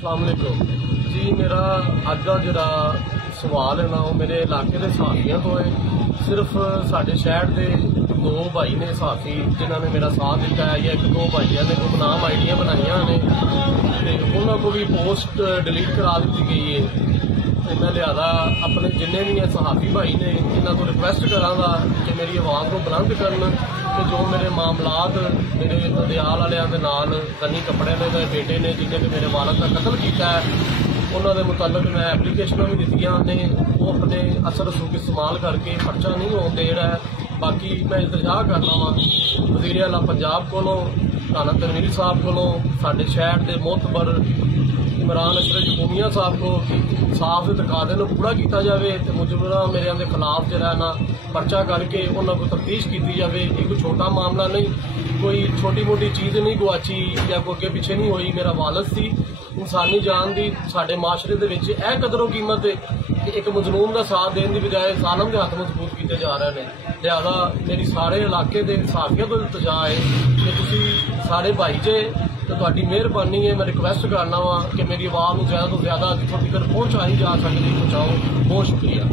अस्सलामुअलैकुम जी। मेरा अज का जो सवाल है ना वो मेरे इलाके के सहाफियों तो है। सिर्फ साढ़े शहर के दो भाई ने सहाफी जिन्होंने मेरा साथ दिता है, या एक दो भाइयों ने गुमनाम आईडियाँ बनाई ने उन्होंने को भी पोस्ट डिलीट करा दी गई है। तो मैं लिहाजा अपने जिन्ने भी सहाफी भाई ने इन्हों को रिक्वेस्ट कराँगा कि मेरी आवाज़ को बुलंद करन कि जो मेरे मामलात मेरे दयाल वाले के नाल गनी कपड़े के बेटे ने जिन्हें कि मेरे वालद का कतल किया है उन्होंने मुतलक मैं एप्लीकेशन भी दित्तियां ने वो अपने असर रसूख इस्तेमाल करके पर्चा नहीं होने दे रहा है। बाकी मैं इल्तजा करना वा वज़ीर आला पंजाब कोलों राणा तनवीर साहब कोलों साडे शहर के मोहतबर इमरान अशरफ जकूमिया साहब को इंसाफ के तकाजे को पूरा किया जाए तो मुजरिमां मेरे के खिलाफ जो ना पर्चा करके उन्होंने को तफ्तीश की जाए। ये कोई छोटा मामला नहीं, कोई छोटी मोटी चीज़ नहीं गुआची या कोई अगे पिछे नहीं हुई। मेरा वालद सी इंसानी जान की साडे माशरे दे विच यह कदरों कीमत है कि एक मजलूम का साथ देने की बजाय जालिम के हाथ मजबूत किए जा रहे हैं। लिहाजा मेरी सारे इलाके के सहाफियों को इल्तजा है कि तुसी सारे भाई जे तो तुहाडी मेहरबानी है। मैं रिक्वेस्ट करना वा कि मेरी आवाज़ को ज़्यादा तो ज़्यादा जितों तक पहुँचाई जा सकती पहुँचाओ। बहुत शुक्रिया।